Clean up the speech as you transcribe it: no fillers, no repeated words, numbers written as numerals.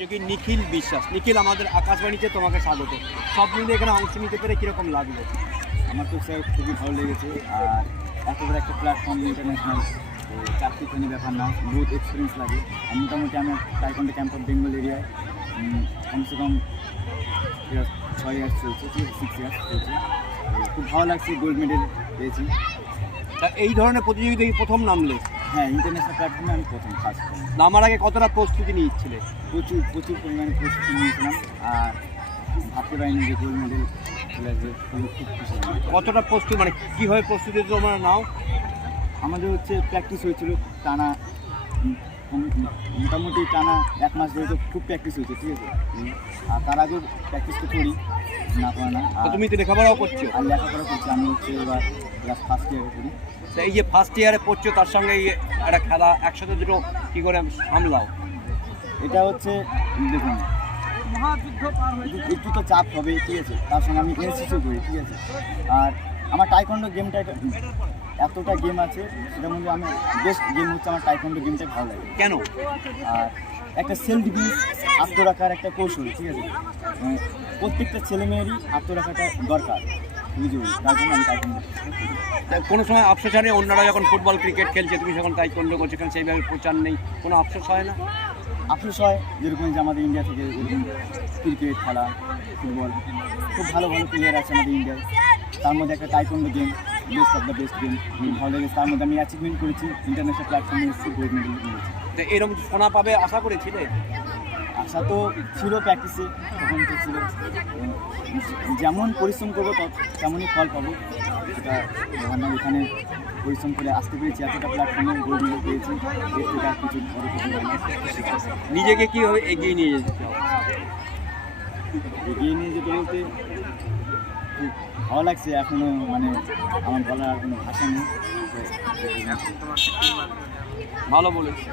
নিখিল বিশ্বাস, নিখিল আমাদের আকাশবাণীতে তোমাকে স্বাগত। সব মিলে এখানে অংশ নিতে পেরে কীরকম লাগলো? আমার তো স্যার খুবই ভালো লেগেছে। আর এত বড় একটা প্ল্যাটফর্ম ইন্টারন্যাশনাল, তো চাকরিখানি ব্যাপার না, বহুত এক্সপিরিয়েন্স লাগে। আর মোটামুটি আমি টাইকোয়ান্ডো ক্যাম্প অফ বেঙ্গল এরিয়ায় কমসে কম 6 ইয়ার্স চলছে, 6 ইয়ার্স চলছে। খুব ভালো লাগছে, গোল্ড মেডেল পেয়েছি। তা এই ধরনের প্রতিযোগিতায় প্রথম নামলে? হ্যাঁ, ইন্টারন্যাশনাল প্ল্যাটফর্মে আমি প্রথম ফার্স্ট। নামার আগে কতটা প্রস্তুতি নিয়েছিলে? প্রচুর পরিমাণে প্রস্তুতি নিয়েছিলাম। আর ভাবতে পারিনি যে গোল্ড মেডেল চলে আসবে, খুব খুশি হলাম। কতটা প্রস্তুতি, মানে কীভাবে প্রস্তুতি তোমরা নাও? আমাদের হচ্ছে প্র্যাকটিস হয়েছিল টানা, মোটামুটি টানা 1 মাস ধরে, তো খুব প্র্যাকটিস হয়েছে, ঠিক আছে। আর তার আগেও প্র্যাকটিস তো করি, না করে না। তো তুমি তো লেখাপড়াও করছো? আর লেখাপড়া করছি, আমি হচ্ছে এবার ক্লাস ফার্স্ট ইয়ারে করি। তা এই যে ফার্স্ট ইয়ারে পড়ছো, তার সঙ্গে এই একটা খেলা একসাথে দুটো কী করে সামলাও? এটা হচ্ছে দেখুন, একটু তো চাপ হবে, ঠিক আছে। তার সঙ্গে আমি এনসিসিও করি, ঠিক আছে। আর আমার টাইকোয়ান্ডো গেমটা এতটা গেম আছে, সেটার মধ্যে আমি বেস্ট গেম হচ্ছে আমার টাইকোয়ান্ডো গেমটা ভালো লাগে। কেন? আর একটা সেলফ ডিফেন্স, আত্মরক্ষার একটা কৌশল, ঠিক আছে। প্রত্যেকটা ছেলেমেয়েরই আত্মরক্ষাটা দরকার, খুবই জরুরি। তার জন্য আমি টাইকোয়ান্ডো করি। কোনো সময় আফসোস হয় না, অন্যরা যখন ফুটবল ক্রিকেট খেলছে তুমি যখন তাইকোয়ান্ডো করছো, কারণ সেইভাবে প্রচার নেই, কোনো আফসোস হয় না? আফসোস হয়, যেরকম যে আমাদের ইন্ডিয়া থেকে এরকম ক্রিকেট খেলা, ফুটবল, খুব ভালো ভালো প্লেয়ার আছে আমাদের ইন্ডিয়ায়। তার মধ্যে একটা taekwondo game best of the best game, ভালো লেগেছে। তার মধ্যে আমি অ্যাচিভমেন্ট করেছি, ইন্টারন্যাশনাল প্ল্যাটফর্মে এসেছি, গোল্ড মেডেল নিয়েছি। তো এরকম সোনা পাবে আশা করেছিলে? আশা তো ছিল, প্র্যাকটিসে তখন তো ছিল, যেমন পরিশ্রম করবো তেমনই ফল পাবো। সেটা আমরা এখানে পরিশ্রম করে আসতে পেরেছি, এতটা প্ল্যাটফর্মে গোল্ড মেডেল পেয়েছি, এর থেকে আর কিছু বড় কিছু হয় না। নিজেকে কীভাবে এগিয়ে নিয়ে যেতে চাও? এগিয়ে নিয়ে যেতে বলতে খুব ভালো লাগছে, এখনও মানে আমার বলার কোনো ভাষা নেই। ভালো বলেছি।